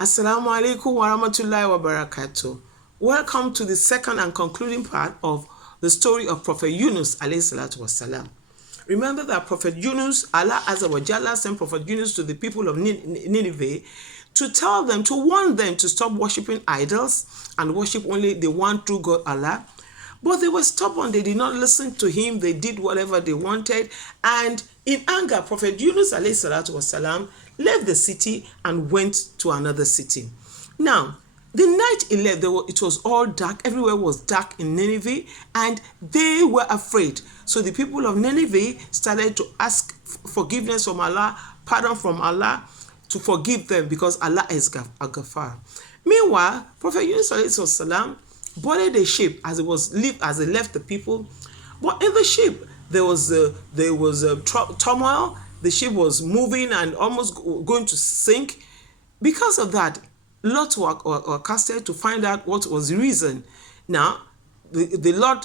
Assalamu alaikum wa rahmatullahi wa barakatuh. Welcome to the second and concluding part of the story of Prophet Yunus alayhi salatu wasalam. Remember that Prophet Yunus, Allah Azza wa Jalla sent Prophet Yunus to the people of Nineveh to tell them, to warn them to stop worshipping idols and worship only the one true God, Allah. But they were stubborn. They did not listen to him. They did whatever they wanted. And in anger, Prophet Yunus alayhi salatu wasalam left the city and went to another city. Now, the night he left, it was all dark. Everywhere was dark in Nineveh, and they were afraid. So the people of Nineveh started to ask forgiveness from Allah, pardon from Allah, to forgive them because Allah is Ghaffar. Meanwhile, Prophet Yunus alayhi salam boarded a ship as they left the people. But in the ship, there was turmoil. The ship was moving and almost going to sink. Because of that, lots were casted to find out what was the reason. Now, the Lord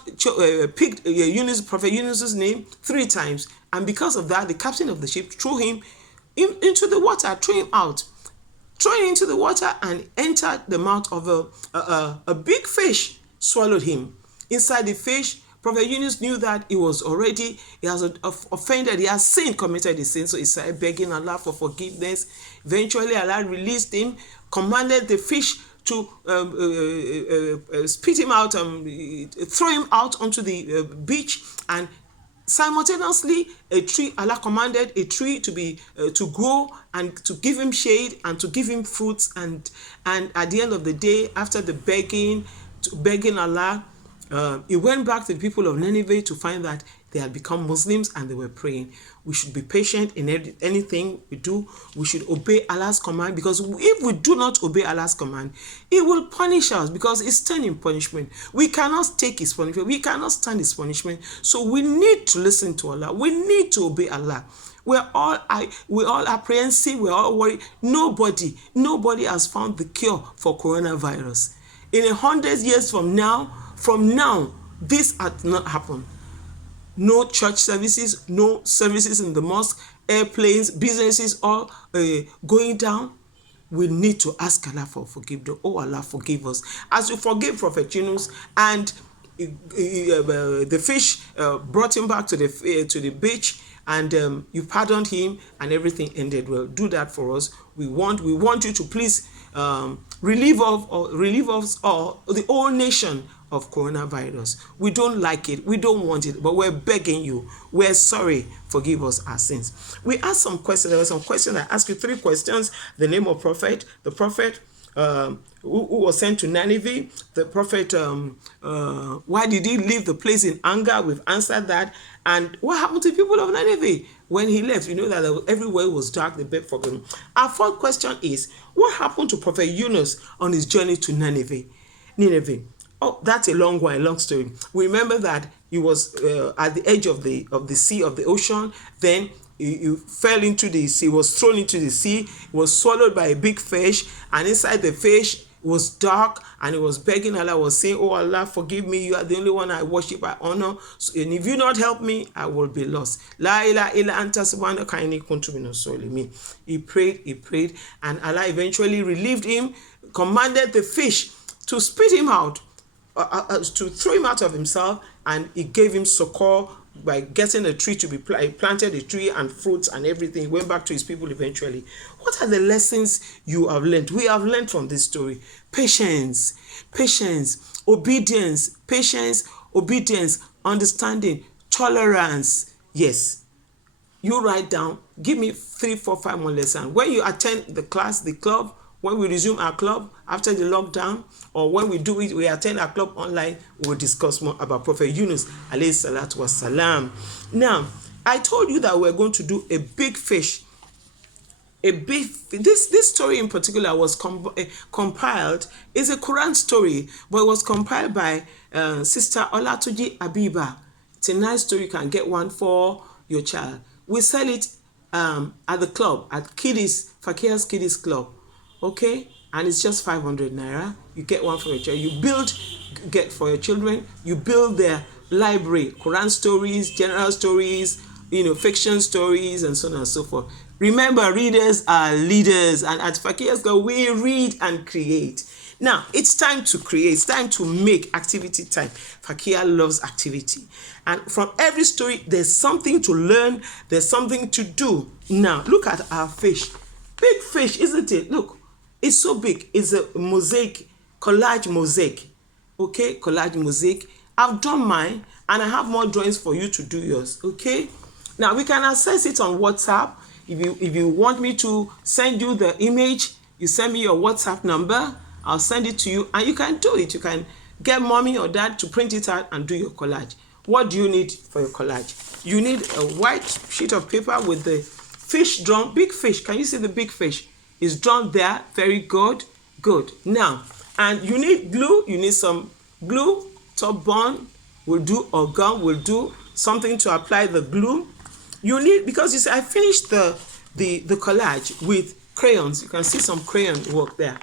picked Prophet Yunus's name 3 times, and because of that, the captain of the ship threw him into the water, threw him out, thrown into the water, and entered the mouth of a big fish, swallowed him. Inside the fish, Prophet Yunus knew that he has offended, he has sinned, committed a sin, so he started begging Allah for forgiveness. Eventually, Allah released him, commanded the fish to spit him out, throw him out onto the beach, and simultaneously, Allah commanded a tree to grow and to give him shade and to give him fruits. And at the end of the day, after the begging Allah, he went back to the people of Nineveh to find that they had become Muslims and they were praying. We should be patient in anything we do. We should obey Allah's command, because if we do not obey Allah's command, He will punish us, because it's turning punishment. We cannot take His punishment. We cannot stand His punishment. So we need to listen to Allah. We need to obey Allah. We're all apprehensive. We're all worried. Nobody has found the cure for coronavirus. In 100 years from now, this had not happened. No church services, no services in the mosque, airplanes, businesses all going down. We need to ask Allah for forgiveness. Oh, Allah, forgive us. As we forgive Prophet Yunus, and the fish brought him back to the beach, and you pardoned him, and everything ended well. Do that for us. We want you to please relieve us all, the whole nation, of coronavirus. We don't like it. We don't want it, but we're begging you. We're sorry. Forgive us our sins. We asked some questions. There were some questions. I asked you 3 questions. The name of prophet, the prophet who was sent to Nineveh, the prophet, why did he leave the place in anger? We've answered that. And what happened to the people of Nineveh when he left? You know that everywhere was dark, they begged for him. Our 4th question is, what happened to Prophet Yunus on his journey to Nineveh? Oh, that's a long story. We remember that he was at the edge of the sea, of the ocean. Then he fell into the sea, was thrown into the sea, he was swallowed by a big fish, and inside the fish was dark, and he was begging Allah, was saying, oh Allah, forgive me, you are the only one I worship, I honor, and if you not help me, I will be lost. La ilaha illa anta subhanaka inni kuntu minas zalimin. He prayed, and Allah eventually relieved him, commanded the fish to spit him out, to throw him out of himself, and he gave him succor by getting a tree to be planted, a tree and fruits and everything. He went back to his people eventually. What are the lessons you have learned? We have learned from this story. Patience, obedience, understanding, tolerance. Yes. You write down, give me 3, 4, 5 more lessons. When you attend the class, the club, when we resume our club after the lockdown, or when we attend our club online, we'll discuss more about Prophet Yunus alayhi salatu wasalam. Now, I told you that we're going to do a big fish. This story in particular was compiled, is a Quran story, but it was compiled by Sister Olatuji Abiba. It's a nice story. You can get one for your child. We sell it at the club, at FAKIYA's Kiddies Club. Okay, and it's just 500 naira. You get one for your child. You get for your children. You build their library, Quran stories, general stories, fiction stories, and so on and so forth. Remember, readers are leaders, and at FAKIYA School, we read and create. Now, it's time to create. It's time to make activity time. FAKIYA loves activity. And from every story, there's something to learn. There's something to do. Now, look at our fish. Big fish, isn't it? Look, it's so big. It's a mosaic, collage mosaic. Okay, collage mosaic. I've done mine, and I have more drawings for you to do yours. Okay? Now, we can access it on WhatsApp. If you want me to send you the image, you send me your WhatsApp number. I'll send it to you, and you can do it. You can get mommy or dad to print it out and do your collage. What do you need for your collage? You need a white sheet of paper with the fish drawn. Big fish. Can you see the big fish? It's drawn there. Very good. Good. Now, and you need glue. You need some glue. Top bond will do, or gum will do. Something to apply the glue. You need, because you see, I finished the collage with crayons. You can see some crayon work there.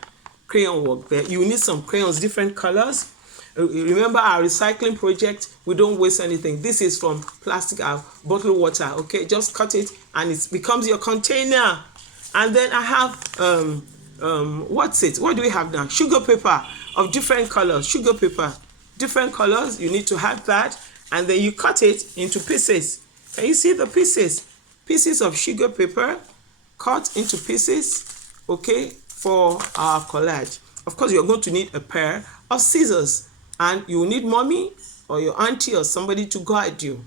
Crayon work there. You need some crayons, different colors. Remember our recycling project, we don't waste anything. This is from plastic, our bottled water. Okay, just cut it and it becomes your container. And then I have what's it? What do we have now? Sugar paper of different colors. Sugar paper, different colors. You need to have that, and then you cut it into pieces. Can you see the pieces? Pieces of sugar paper cut into pieces, okay, for our collage. Of course, you're going to need a pair of scissors, and you will need mommy or your auntie or somebody to guide you,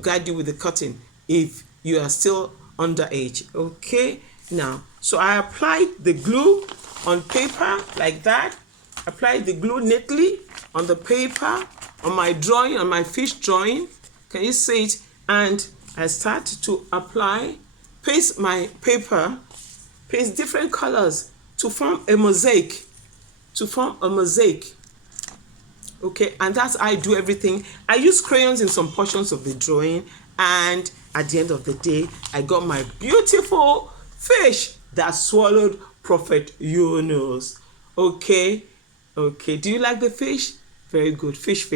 guide you with the cutting if you are still underage, okay? Now, so I applied the glue on paper like that. Applied the glue neatly on the paper, on my drawing, on my fish drawing. Can you see it? And I start to apply, paste my paper, paste different colors to form a mosaic, okay? And that's how I do everything. I use crayons in some portions of the drawing, and at the end of the day, I got my beautiful fish that swallowed Prophet Yunus. Okay, do you like the fish? Very good. Fish.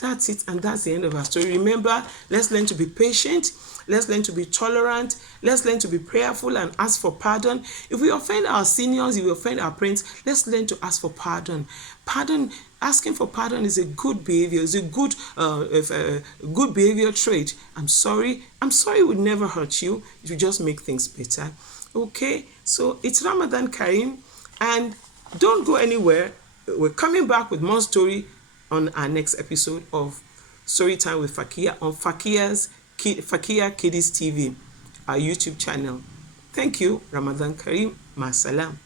That's it, and that's the end of our story. Remember, let's learn to be patient. Let's learn to be tolerant. Let's learn to be prayerful and ask for pardon. If we offend our seniors, if we offend our parents, let's learn to ask for pardon. Asking for pardon is a good behavior. It's a good, good behavior trait. I'm sorry would never hurt you. It will just make things better. Okay, so it's Ramadan Kareem, and don't go anywhere. We're coming back with more story on our next episode of Storytime with FAKIYA on FAKIYA Kiddies TV, our YouTube channel. Thank you. Ramadan Kareem. Ma salam.